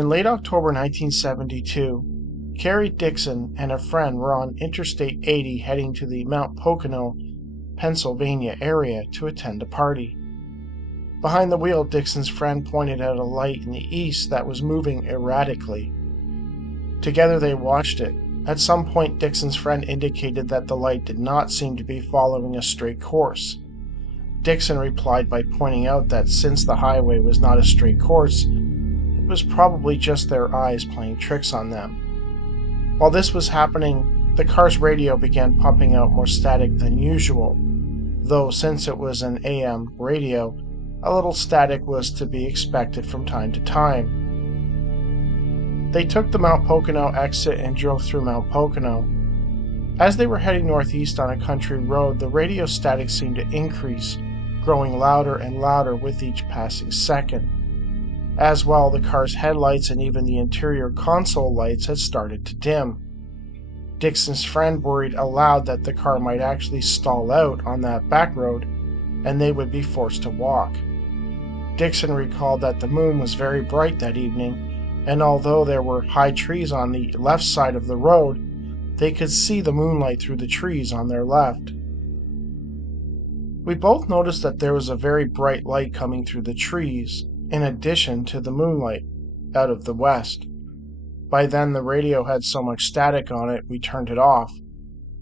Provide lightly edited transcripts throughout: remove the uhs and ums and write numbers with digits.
In late October 1972, Carrie Dixon and a friend were on Interstate 80 heading to the Mount Pocono, Pennsylvania area to attend a party. Behind the wheel, Dixon's friend pointed out a light in the east that was moving erratically. Together they watched it. At some point, Dixon's friend indicated that the light did not seem to be following a straight course. Dixon replied by pointing out that since the highway was not a straight course, it was probably just their eyes playing tricks on them. While this was happening, the car's radio began pumping out more static than usual, though since it was an AM radio, a little static was to be expected from time to time. They took the Mount Pocono exit and drove through Mount Pocono. As they were heading northeast on a country road, the radio static seemed to increase, growing louder and louder with each passing second. As well, the car's headlights and even the interior console lights had started to dim. Dixon's friend worried aloud that the car might actually stall out on that back road, and they would be forced to walk. Dixon recalled that the moon was very bright that evening, and although there were high trees on the left side of the road, they could see the moonlight through the trees on their left. We both noticed that there was a very bright light coming through the trees, in addition to the moonlight, out of the west. By then the radio had so much static on it, we turned it off.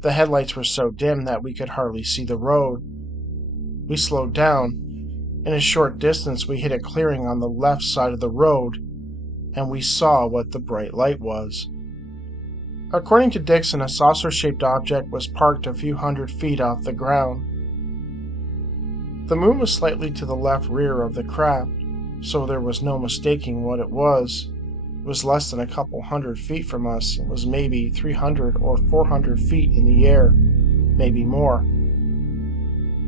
The headlights were so dim that we could hardly see the road. We slowed down. In a short distance we hit a clearing on the left side of the road, and we saw what the bright light was. According to Dixon, a saucer-shaped object was parked a few hundred feet off the ground. The moon was slightly to the left rear of the craft, so there was no mistaking what it was. It was less than a couple hundred feet from us. It was maybe 300 or 400 feet in the air, maybe more.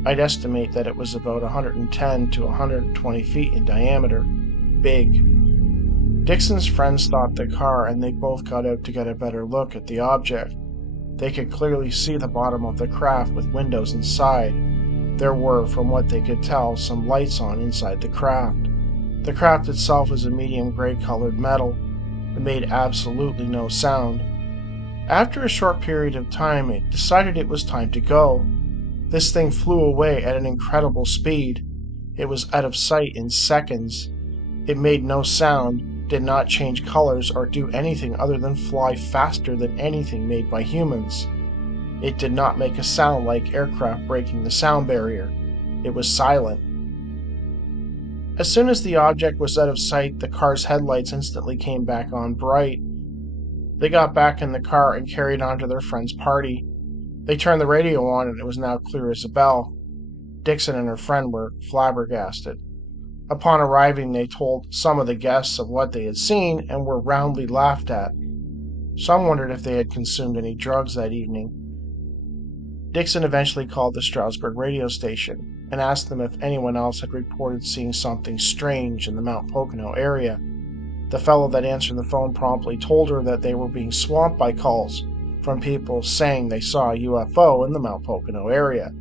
I'd estimate that it was about 110 to 120 feet in diameter. Big. Dixon's friends stopped the car and they both got out to get a better look at the object. They could clearly see the bottom of the craft with windows inside. There were, from what they could tell, some lights on inside the craft. The craft itself was a medium gray colored metal. It made absolutely no sound. After a short period of time, it decided it was time to go. This thing flew away at an incredible speed. It was out of sight in seconds. It made no sound, did not change colors or do anything other than fly faster than anything made by humans. It did not make a sound like aircraft breaking the sound barrier. It was silent. As soon as the object was out of sight, the car's headlights instantly came back on bright. They got back in the car and carried on to their friend's party. They turned the radio on and it was now clear as a bell. Dixon and her friend were flabbergasted. Upon arriving, they told some of the guests of what they had seen and were roundly laughed at. Some wondered if they had consumed any drugs that evening. Dixon eventually called the Stroudsburg radio station and asked them if anyone else had reported seeing something strange in the Mount Pocono area. The fellow that answered the phone promptly told her that they were being swamped by calls from people saying they saw a UFO in the Mount Pocono area.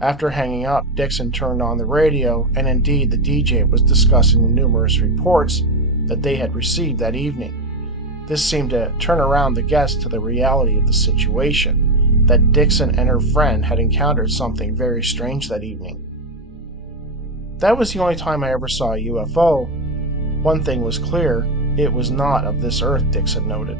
After hanging up, Dixon turned on the radio, and indeed the DJ was discussing the numerous reports that they had received that evening. This seemed to turn around the guests to the reality of the situation, that Dixon and her friend had encountered something very strange that evening. That was the only time I ever saw a UFO. One thing was clear, it was not of this earth, Dixon noted.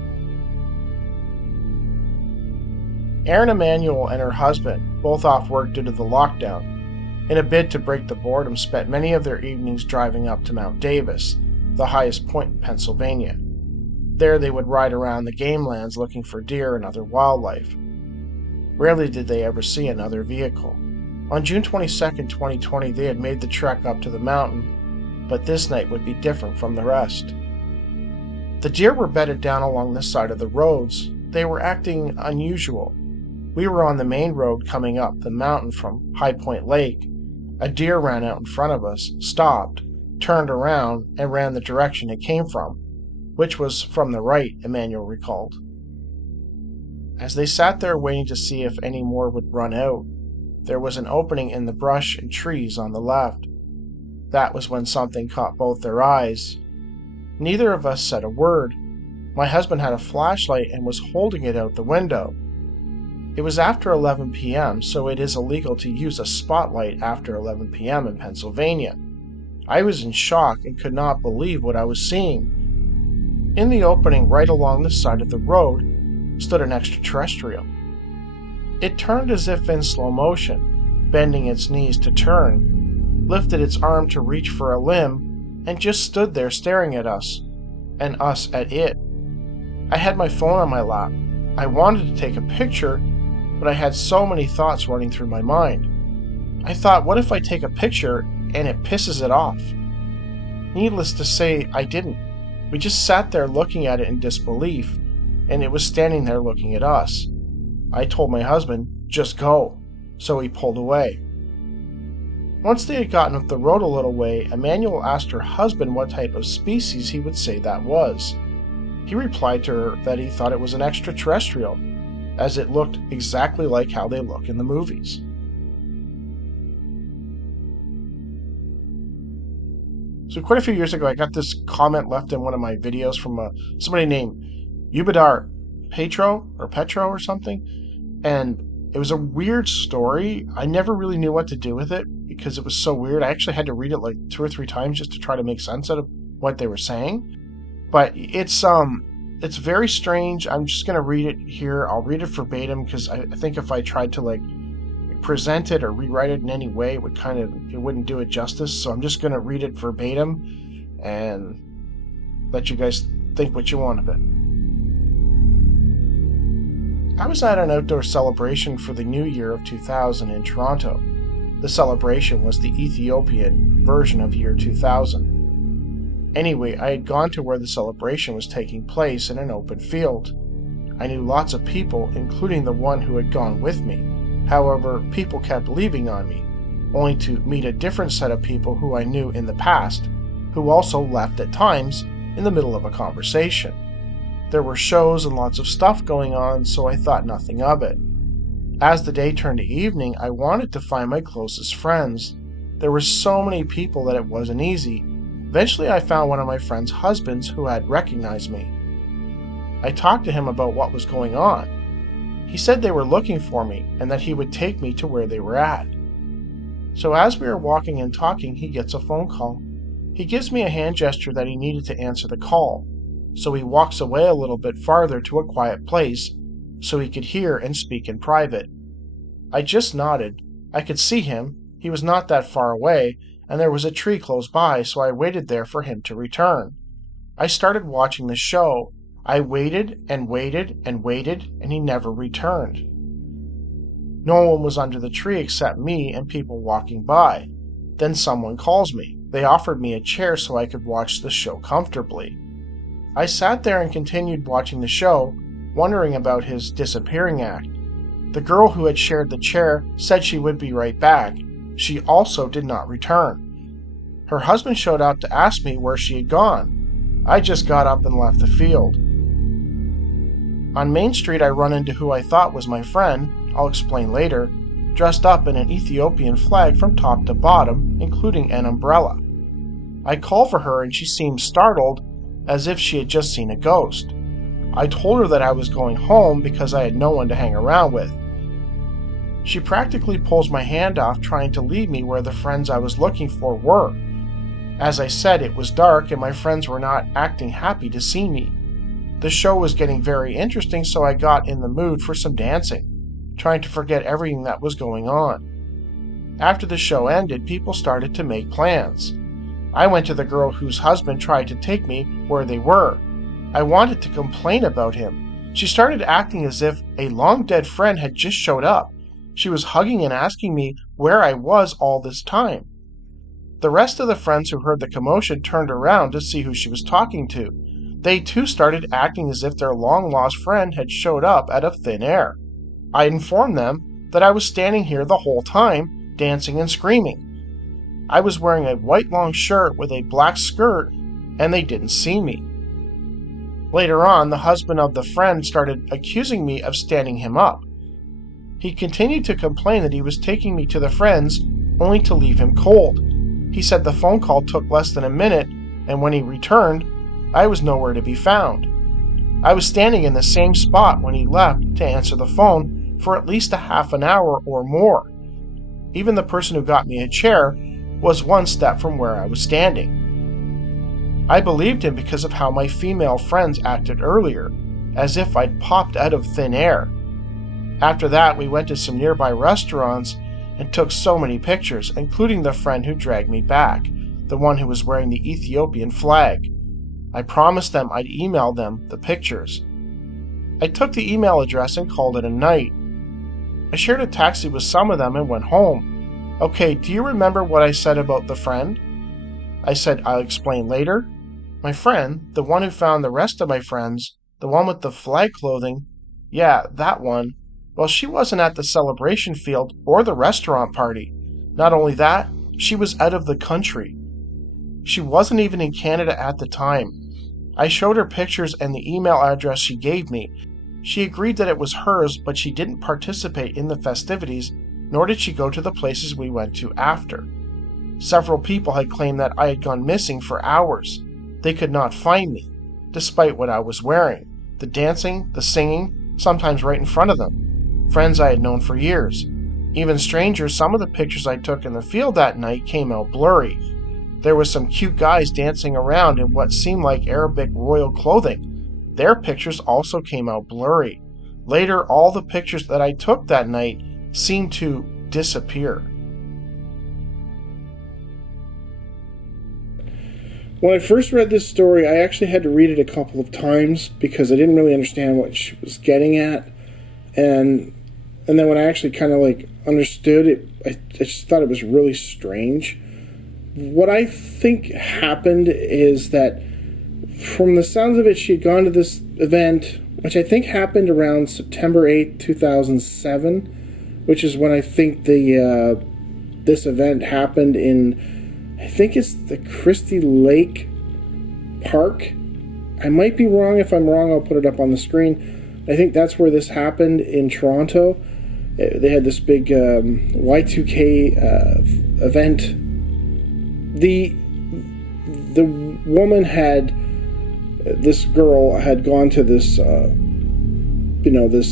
Erin Emmanuel and her husband, both off work due to the lockdown, in a bid to break the boredom, spent many of their evenings driving up to Mount Davis, the highest point in Pennsylvania. There they would ride around the game lands looking for deer and other wildlife. Rarely did they ever see another vehicle. On June 22, 2020, they had made the trek up to the mountain, but this night would be different from the rest. The deer were bedded down along the side of the roads. They were acting unusual. We were on the main road coming up the mountain from High Point Lake. A deer ran out in front of us, stopped, turned around, and ran the direction it came from, which was from the right, Emmanuel recalled. As they sat there waiting to see if any more would run out, there was an opening in the brush and trees on the left. That was when something caught both their eyes. Neither of us said a word. My husband had a flashlight and was holding it out the window. It was after 11 p.m., so it is illegal to use a spotlight after 11 p.m. in Pennsylvania. I was in shock and could not believe what I was seeing. In the opening right along the side of the road stood an extraterrestrial. It turned as if in slow motion, bending its knees to turn, lifted its arm to reach for a limb, and just stood there staring at us, and us at it. I had my phone on my lap. I wanted to take a picture, but I had so many thoughts running through my mind. I thought, what if I take a picture and it pisses it off? Needless to say, I didn't. We just sat there looking at it in disbelief, and it was standing there looking at us. I told my husband, just go, so he pulled away. Once they had gotten up the road a little way, Emmanuel asked her husband what type of species he would say that was. He replied to her that he thought it was an extraterrestrial, as it looked exactly like how they look in the movies. So quite a few years ago, I got this comment left in one of my videos from somebody named Petro or something, and it was a weird story. I never really knew what to do with it because it was so weird. I actually had to read it like 2 or 3 times just to try to make sense out of what they were saying. But it's very strange. I'm just gonna read it here. I'll read it verbatim because I think if I tried to like present it or rewrite it in any way, it wouldn't do it justice. So I'm just gonna read it verbatim and let you guys think what you want of it. I was at an outdoor celebration for the New Year of 2000 in Toronto. The celebration was the Ethiopian version of year 2000. Anyway, I had gone to where the celebration was taking place in an open field. I knew lots of people, including the one who had gone with me. However, people kept leaving on me, only to meet a different set of people who I knew in the past, who also left at times in the middle of a conversation. There were shows and lots of stuff going on, so I thought nothing of it. As the day turned to evening, I wanted to find my closest friends. There were so many people that it wasn't easy. Eventually, I found one of my friend's husbands who had recognized me. I talked to him about what was going on. He said they were looking for me and that he would take me to where they were at. So as we were walking and talking, he gets a phone call. He gives me a hand gesture that he needed to answer the call. So he walks away a little bit farther to a quiet place so he could hear and speak in private. I just nodded. I could see him. He was not that far away, and there was a tree close by, so I waited there for him to return. I started watching the show. I waited and waited and waited, and he never returned. No one was under the tree except me and people walking by. Then someone calls me. They offered me a chair so I could watch the show comfortably. I sat there and continued watching the show, wondering about his disappearing act. The girl who had shared the chair said she would be right back. She also did not return. Her husband showed up to ask me where she had gone. I just got up and left the field. On Main Street, I run into who I thought was my friend, I'll explain later, dressed up in an Ethiopian flag from top to bottom, including an umbrella. I call for her and she seemed startled, as if she had just seen a ghost. I told her that I was going home because I had no one to hang around with. She practically pulls my hand off, trying to lead me where the friends I was looking for were. As I said, it was dark and my friends were not acting happy to see me. The show was getting very interesting, so I got in the mood for some dancing, trying to forget everything that was going on. After the show ended, people started to make plans. I went to the girl whose husband tried to take me where they were. I wanted to complain about him. She started acting as if a long-dead friend had just showed up. She was hugging and asking me where I was all this time. The rest of the friends who heard the commotion turned around to see who she was talking to. They too started acting as if their long-lost friend had showed up out of thin air. I informed them that I was standing here the whole time, dancing and screaming. I was wearing a white long shirt with a black skirt, and they didn't see me. Later on, the husband of the friend started accusing me of standing him up. He continued to complain that he was taking me to the friends, only to leave him cold. He said the phone call took less than a minute, and when he returned, I was nowhere to be found. I was standing in the same spot when he left to answer the phone for at least a half an hour or more. Even the person who got me a chair was one step from where I was standing. I believed him because of how my female friends acted earlier, as if I'd popped out of thin air. After that, we went to some nearby restaurants and took so many pictures, including the friend who dragged me back, the one who was wearing the Ethiopian flag. I promised them I'd email them the pictures. I took the email address and called it a night. I shared a taxi with some of them and went home. Okay, do you remember what I said about the friend? I said, I'll explain later. My friend, the one who found the rest of my friends, the one with the flag clothing, yeah, that one, well, she wasn't at the celebration field or the restaurant party. Not only that, she was out of the country. She wasn't even in Canada at the time. I showed her pictures and the email address she gave me. She agreed that it was hers, but she didn't participate in the festivities, nor did she go to the places we went to after. Several people had claimed that I had gone missing for hours. They could not find me, despite what I was wearing. The dancing, the singing, sometimes right in front of them. Friends I had known for years. Even stranger, some of the pictures I took in the field that night came out blurry. There were some cute guys dancing around in what seemed like Arabic royal clothing. Their pictures also came out blurry. Later, all the pictures that I took that night seemed to disappear. When I first read this story, I actually had to read it a couple of times because I didn't really understand what she was getting at. And then when I actually kind of understood it, I just thought it was really strange. What I think happened is that from the sounds of it, she had gone to this event, which I think happened around September 8th, 2007, which is when I think this event happened in, I think it's the Christie Lake Park. I might be wrong. If I'm wrong, I'll put it up on the screen. I think that's where this happened in Toronto. They had this big Y2K event. The woman this girl had gone to this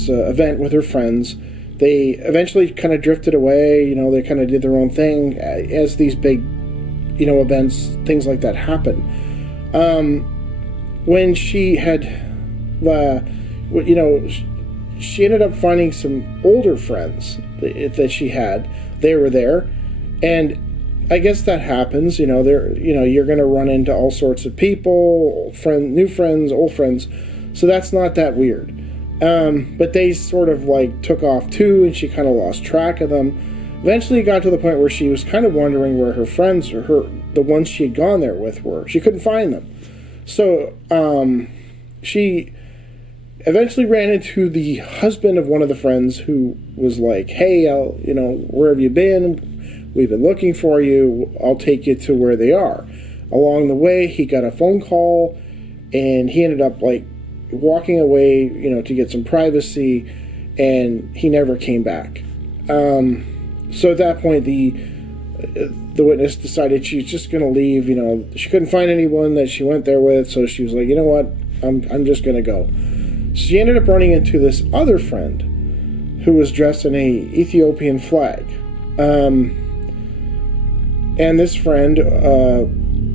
event with her friends. They eventually kind of drifted away. They kind of did their own thing as these big events, things like that happen. When she had she ended up finding some older friends that she had. They were there, and I guess that happens. You're going to run into all sorts of people, new friends, old friends. So that's not that weird. But they sort of took off too, and she kind of lost track of them. Eventually, it got to the point where she was kind of wondering where her friends or the ones she had gone there with were. She couldn't find them. So she eventually ran into the husband of one of the friends who was like, hey, where have you been? We've been looking for you. I'll take you to where they are. Along the way, he got a phone call, and he ended up walking away, to get some privacy, and he never came back. So at that point, the witness decided she's just going to leave. She couldn't find anyone that she went there with, so she was like, you know what, I'm just going to go. She ended up running into this other friend who was dressed in a Ethiopian flag. And this friend,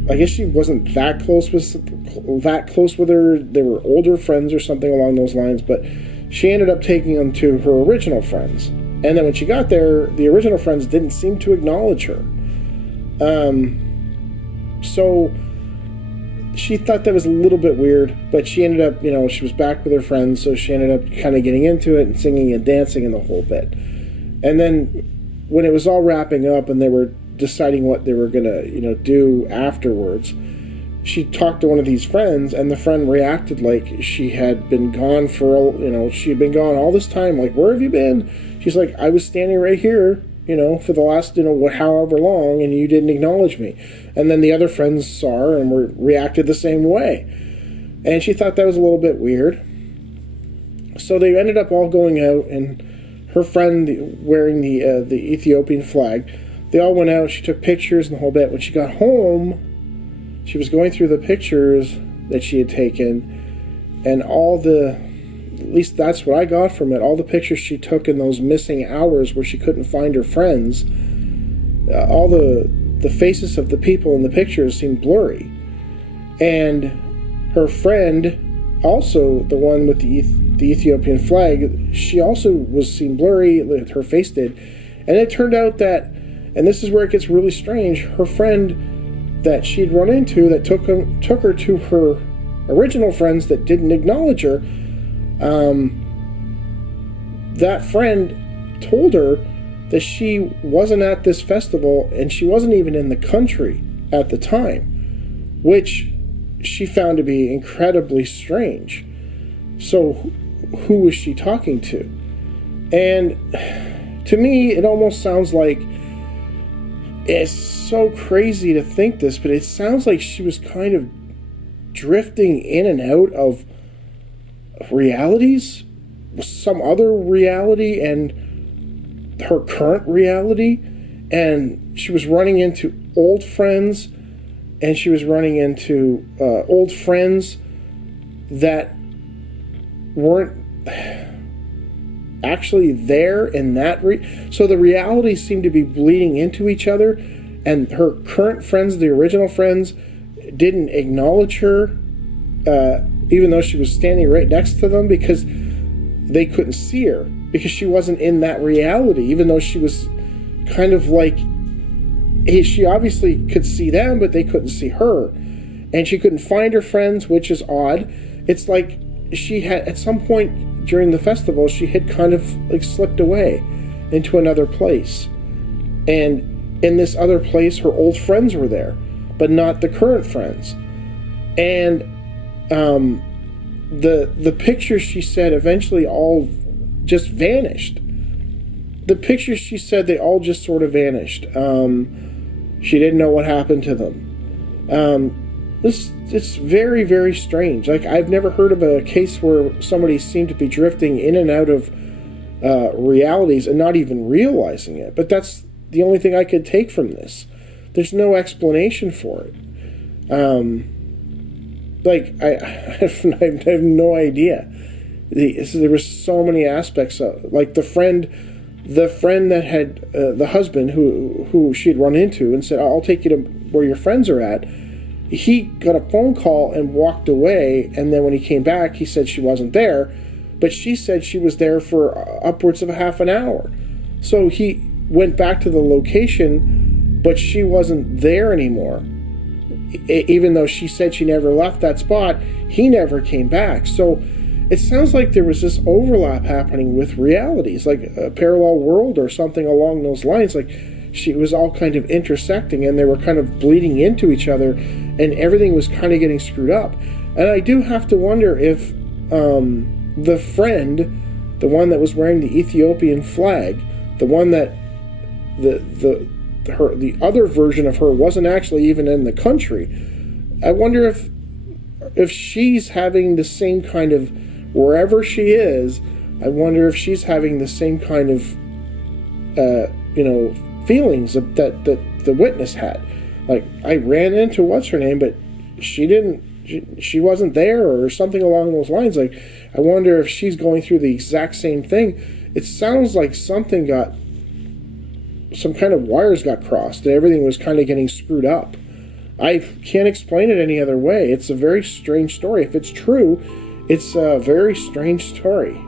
I guess she wasn't that close with her. They were older friends or something along those lines, but she ended up taking them to her original friends. And then when she got there, the original friends didn't seem to acknowledge her. So she thought that was a little bit weird, but she ended up, she was back with her friends, so she ended up kind of getting into it and singing and dancing and the whole bit. And then when it was all wrapping up and they were deciding what they were going to, do afterwards, she talked to one of these friends, and the friend reacted like she had been gone she had been gone all this time. Like, where have you been? She's like, I was standing right here, for the last, however long, and you didn't acknowledge me. And then the other friends saw her and reacted the same way. And she thought that was a little bit weird. So they ended up all going out, and her friend wearing the Ethiopian flag, they all went out. She took pictures and the whole bit. When she got home, she was going through the pictures, that she had taken, and at least that's what I got from it, all the pictures she took in those missing hours where she couldn't find her friends, all the faces of the people in the pictures seemed blurry. And her friend, also the one with the Ethiopian flag, she also was seen blurry, her face did. And it turned out that, and this is where it gets really strange, her friend that she'd run into that took her to her original friends that didn't acknowledge her, that friend told her that she wasn't at this festival and she wasn't even in the country at the time, which she found to be incredibly strange. So who was she talking to? And to me, it almost sounds like, it's so crazy to think this, but it sounds like she was kind of drifting in and out of realities, some other reality and her current reality, and she was running into old friends, and she was running into old friends that weren't actually there in that so the realities seemed to be bleeding into each other, and her current friends, the original friends, didn't acknowledge her, even though she was standing right next to them, because they couldn't see her, because she wasn't in that reality, even though she was kind of like, she obviously could see them, but they couldn't see her, and she couldn't find her friends, which is odd. It's like she had, at some point during the festival, she had kind of like slipped away into another place, and in this other place her old friends were there, but not the current friends. And the pictures, she said, eventually all just vanished. The pictures, she said, they all just sort of vanished. She didn't know what happened to them. It's very, very strange. Like, I've never heard of a case where somebody seemed to be drifting in and out of realities and not even realizing it. But that's the only thing I could take from this. There's no explanation for it. I have no idea. There were so many aspects of, like, the friend that had the husband who she had run into and said, "I'll take you to where your friends are at." He got a phone call and walked away, and then when he came back, he said she wasn't there, but she said she was there for upwards of a half an hour. So he went back to the location, but she wasn't there anymore. Even though she said she never left that spot, he never came back. So it sounds like there was this overlap happening with realities, like a parallel world or something along those lines. Like, she was all kind of intersecting, and they were kind of bleeding into each other, and everything was kind of getting screwed up. And I do have to wonder if the friend, the one that was wearing the Ethiopian flag, the one that the other version of her wasn't actually even in the country. I wonder if she's having the same kind of, wherever she is, I wonder if she's having the same kind of feelings that the witness had. Like, I ran into what's her name, but she wasn't there, or something along those lines. Like, I wonder if she's going through the exact same thing. It sounds like some kind of wires got crossed, and everything was kind of getting screwed up. I can't explain it any other way. It's a very strange story. If it's true, it's a very strange story.